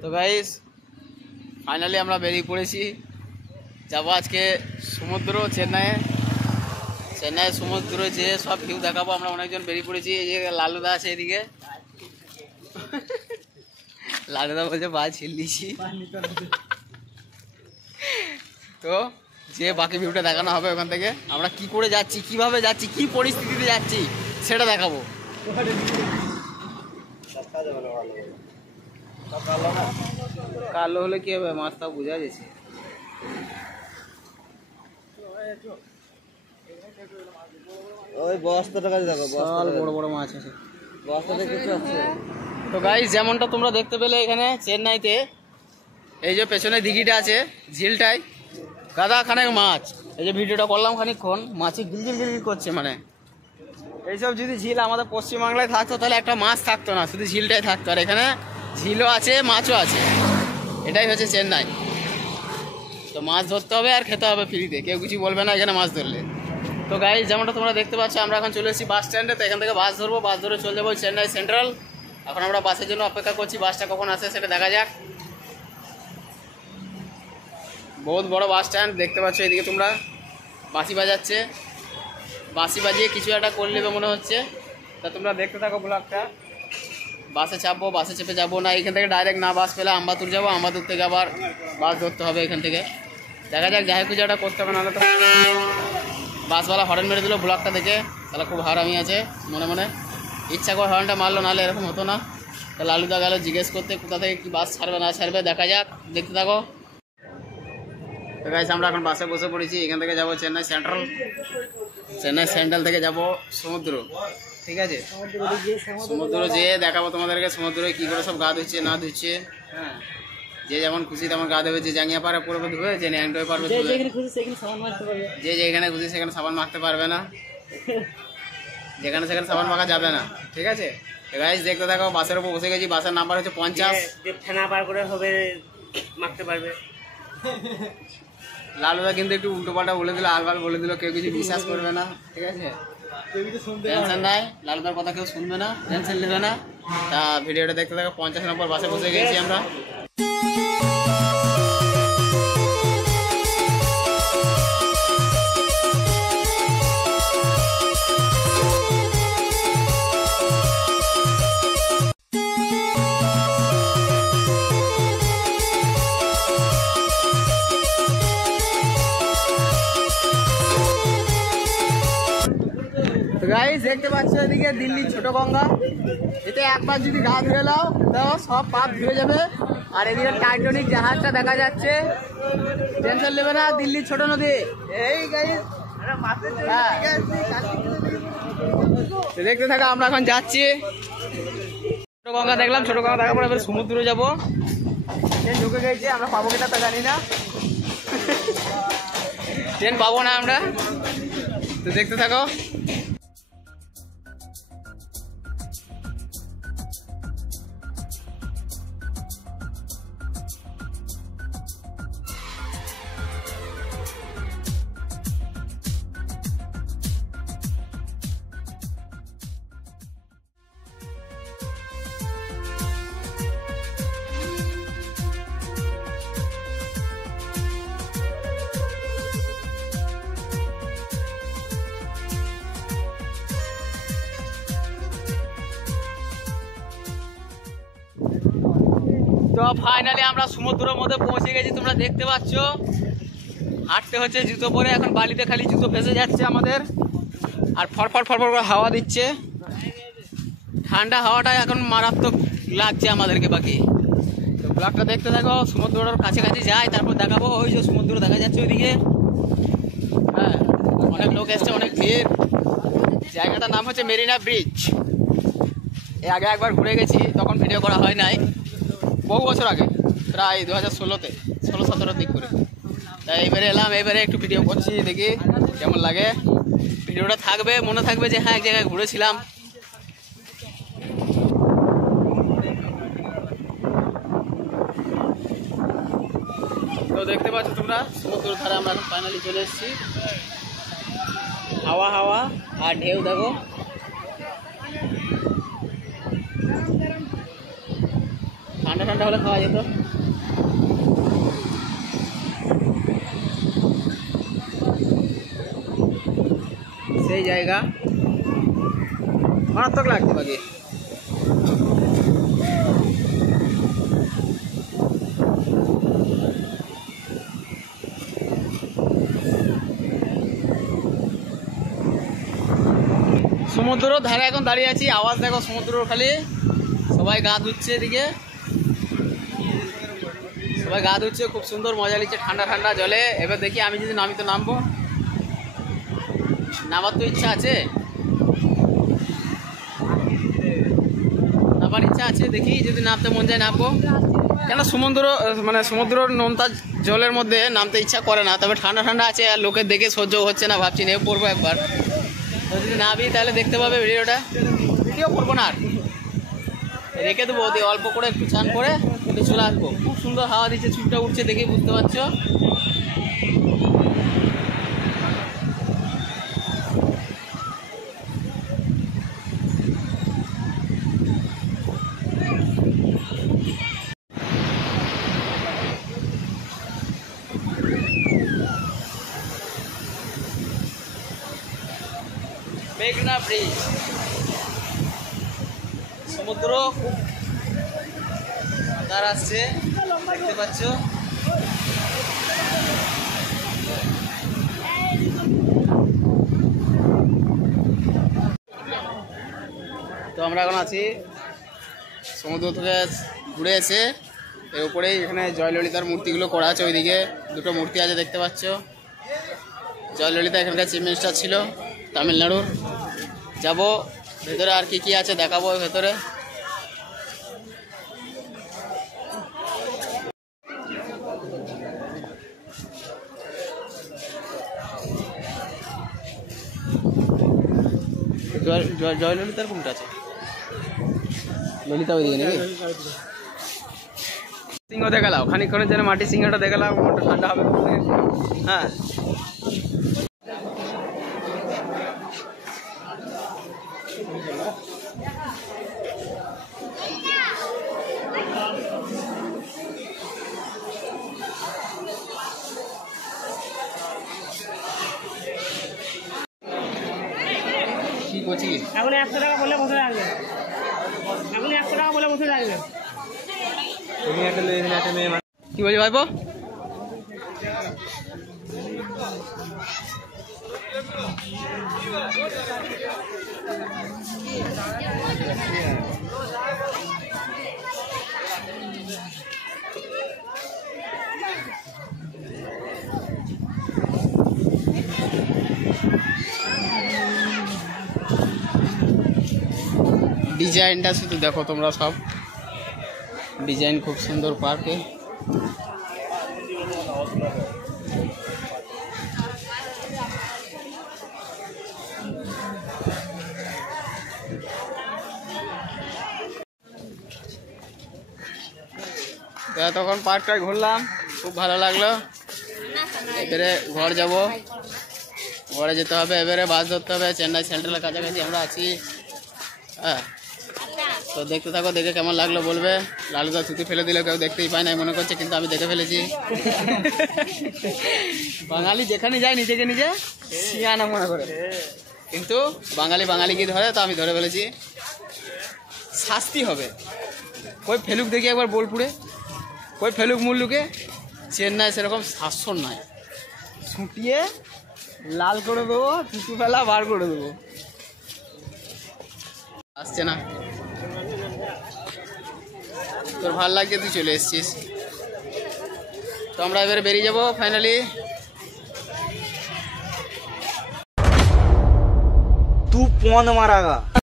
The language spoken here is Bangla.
তো গাইস ফাইনালি আমরা বেরিয়ে পড়েছি, যাবো আজকে সমুদ্র চেন্নাই সমুদ্র যে সব ভিউ দেখাবো। আমরা অনেকজন বেরিয়ে পড়েছি। এই যে লালুদা আছে এদিকে, লালুদা বলছে বাল ছিল্লিছি। তো যে বাকি ভিউটা দেখানো হবে ওখান থেকে, আমরা কি করে যাচ্ছি, কিভাবে যাচ্ছি, কি পরিস্থিতিতে যাচ্ছি সেটা দেখাবো। কালো হলে কি হবে, মাছটা বোঝা যাচ্ছে। ওই বস্তাটা কাছে দেখো, বড় বড় মাছ আছে বস্তা দেখতে পাচ্ছ। তো গাইস যেমনটা তোমরা দেখতে পেলে এখানে চেন্নাইতে এই যে পেছনে দিঘিটা আছে, ঝিলটায় গাদা খানেক মাছ। এই যে ভিডিওটা করলাম খানিকক্ষণ, মাছে গিলগিল করছে। মানে এইসব যদি ঝিল আমাদের পশ্চিমবাংলায় থাকতো তাহলে একটা মাছ থাকতো না, শুধু ঝিলটাই থাকতো। আর এখানে ঝিলও আছে, মাছও আছে। এটাই হচ্ছে চেন্নাই। তো মাছ ধরতে হবে আর খেতে হবে ফ্রিতে, কেউ কিছু বলবে না এখানে মাছ ধরলে। তো গাইস যেমনটা তোমরা দেখতে পাচ্ছ আমরা এখন চলে এসেছি বাস স্ট্যান্ডে। তো এখান থেকে বাস ধরবো, বাস ধরে চলে যাবো চেন্নাই সেন্ট্রাল। এখন আমরা বাসের জন্য অপেক্ষা করছি, বাসটা কখন আসে সেটা দেখা যাক। বহুত বড় বাস স্ট্যান্ড দেখতে পাচ্ছ, এদিকে তোমরা বাঁশি বাজাচ্ছে, বাঁশি বাজিয়ে কিছু একটা করে নেবে মনে হচ্ছে। তা তোমরা দেখতে থাকো ব্লগটা। বাসে চাপবো, বাসে চেপে যাবো না, এখান থেকে ডাইরেক্ট না বাস পেলে আম্বাতুর যাবো, আম্বাতুর থেকে আবার বাস ধরতে হবে এখান থেকে। দেখা যাক, যাই কিছু একটা করতে হবে, নাহলে তো বাসওয়ালা হর্ন মেরে দিল ব্লগটা দেখে, তাহলে খুব হারামি আছে মনে মনে। ইচ্ছা করে হর্নটা মারলো, নাহলে এরকম হতো না। তো লালুদা গেল জিজ্ঞেস করতে কোথা থেকে কি বাস ছাড়বে না ছাড়বে, দেখা যাক, দেখতে থাকো। তো গাইস আমরা এখন বাসে বসে পড়েছি, এখান থেকে যাবো চেন্নাই সেন্ট্রাল, চেন্নাই সেন্ট্রাল থেকে যাব সমুদ্র। ঠিক আছে, সমুদ্র যেয়ে দেখাবো তোমাদেরকে সমুদ্রে কী করে সব গা ধুচ্ছে না ধুচ্ছে। হ্যাঁ, যে যেমন খুশি তেমন গা ধুবে, যে জাঙ্গিয়া পারে পড়বে ধুবে, যে ন্যাংটোয় পারবে যে যেখানে খুশি সেখানে সাবান মাখতে পারবে না, যেখানে সেখানে সাবান মাখা যাবে না। ঠিক আছে গাইস, দেখতে থাকো। বাসের উপর বসে গেছি, বাসের নাম্বার হচ্ছে 50। যে থানা পার করে হবে মাখতে পারবে। লালুদা কিন্তু একটু উল্টো পাল্টা বলে দিল, আলবাল বলে দিল, কেউ কিছু বিশ্বাস করবে না। ঠিক আছে, টেনশন নাই, লালুদার কথা কেউ শুনবে না, টেনশন নেবে না। তা ভিডিওটা দেখতে থাকো। 50 নম্বর বাসে বসে গেছি আমরা। গাইস দেখতে পাচ্ছ এদিকে দিল্লি ছোট গঙ্গা, এতে একবার যদি গা ধুয়ে নাও তাও সব পাপ ধুয়ে যাবে। আর এদিকে টাইটানিক জাহাজটা দেখা যাচ্ছে, টেনশন নেবে না, দিল্লির ছোট নদী। এই গাইস দেখতে থাকা, আমরা এখন যাচ্ছি ছোট গঙ্গা দেখলাম, ছোট গঙ্গা দেখার পর এবার সমুদ্রে যাবো। ট্রেন ঢুকে গেছে, আমরা পাবো কিনা তা জানি না, ট্রেন পাবো না আমরা। তো দেখতে থাকো। তো ফাইনালি আমরা সমুদ্রের মধ্যে পৌঁছে গেছি, তোমরা দেখতে পাচ্ছ। হাঁটতে হচ্ছে জুতো পরে, এখন বালিতে খালি জুতো ফেসে যাচ্ছে আমাদের, আর ফরফর ফরফর করে হাওয়া দিচ্ছে, ঠান্ডা হাওয়াটা এখন মারাত্মক লাগছে আমাদেরকে। বাকি তো ব্লগটা দেখতে থাকো, সমুদ্রের কাছাকাছি যাই তারপর দেখাবো। ওই যে সমুদ্র দেখা যাচ্ছে ওইদিকে, হ্যাঁ অনেক লোক এসছে, অনেক ভিড়। জায়গাটার নাম হচ্ছে মেরিনা ব্রিজ। এর আগে একবার ঘুরে গেছি, তখন ভিডিও করা হয় নাই, বহু বছর আগে, প্রায় 2016-তে, 16-17 দিক করে। তাই এবারে এলাম, এবারে একটু ভিডিও করছি, দেখি কেমন লাগে। ভিডিওটা থাকবে, মনে থাকবে যে হ্যাঁ এক জায়গায় ঘুরেছিলাম। তো দেখতে পাচ্ছ তোমরা সমুদ্র ধারে আমরা এখন ফাইনালি চলে এসেছি। হাওয়া হাওয়া আর ঢেউ দেখো। ঠান্ডা ঠান্ডা হলে খাওয়া যেত। সেই জায়গা মারাত্মক লাগছে বাকি। সমুদ্রের ধারে এখন দাঁড়িয়ে আছি, আওয়াজ দেখো সমুদ্রের খালি। সবাই গা ধুচ্ছে, এদিকে সবাই গা ধুচ্ছে, খুব সুন্দর মজা নিচ্ছে ঠান্ডা ঠান্ডা জলে। এবার দেখি আমি যদি নামি তো নামবো, নামার তো ইচ্ছা আছে, নামার ইচ্ছা আছে, দেখি যদি নামতে মন যায় নামবো। কেন সমুদ্র মানে সমুদ্রের নোনতা জলের মধ্যে নামতে ইচ্ছা করে না, তবে ঠান্ডা ঠান্ডা আছে আর লোকের দেখে সহ্য হচ্ছে না, ভাবছি নেমে পড়বো একবার। তো যদি নামি তাহলে দেখতে পাবে ভিডিওটা, ভিডিও করবো না আর রেখে দেবো, দিয়ে অল্প করে একটু চান করে একটু চলে আসবো। খুব সুন্দর হাওয়া দিচ্ছে, ছুটটা উঠছে, দেখে বুঝতে পারছো। মেঘনা ব্রিজ, সমুদ্র খুব তার আসছে, দেখতে পাচ্ছ। তো আমরা এখন আছি সমুদ্র থেকে ঘুরে এসে, এর উপরেই এখানে জয়ললিতার মূর্তিগুলো করা আছে। ওইদিকে দুটো মূর্তি আছে দেখতে পাচ্ছ। জয়ললিতা এখানকার চিফ মিনিস্টার ছিল তামিলনাড়ুর। যাব ভেতরে, আর কি কি আছে দেখাবো ভেতরে। জয়ললিতার কোনটা আছে? ললিতা ওইদিকে নাকি? সিংহ দেখালাম খানিকক্ষণের জন্য, মাটি সিংহটা দেখালাম, ওটা ঠান্ডা হবে। হ্যাঁ, কি করছি? এখন 100 টাকা বলে বসে থাকবে, এখন 100 টাকা বলে বসে থাকবে। কি বলছি ভাইপো? ডিজাইনটা শুধু দেখো তোমরা, সব ডিজাইন খুব সুন্দর পার্কে। তখন পার্কটায় ঘুরলাম, খুব ভালো লাগলো। এবারে ঘর যাব, ঘরে যেতে হবে, এবারে বাস ধরতে হবে। চেন্নাই সেন্ট্রালের কাছাকাছি আমরা আছি। হ্যাঁ, তো দেখতে থাকো, দেখে কেমন লাগলো বলবে। লালুদা থুতু ফেলে দিলে কেউ দেখতেই পায় না মনে করছে, কিন্তু আমি দেখে ফেলেছি। বাঙালি যেখানে যায় নিজেকে নিজে সিয়ানা মনে করে, কিন্তু বাঙালি বাঙালিকে ধরে, তো আমি ধরে ফেলেছি। শাস্তি হবে। কই ফেলুক দেখি একবার বোলপুরে, কই ফেলুক মুল্লুকে। চেন্নাই সেরকম শাসন নাই, ছুটিয়ে লাল করে দেবো, থুতু ফেলা বার করে দেবো। আসছে না তোর, ভাল লাগছে, তুই চলে এসছিস। তো আমরা এবারে বেরিয়ে যাবো ফাইনালি। तू पौन मारागा।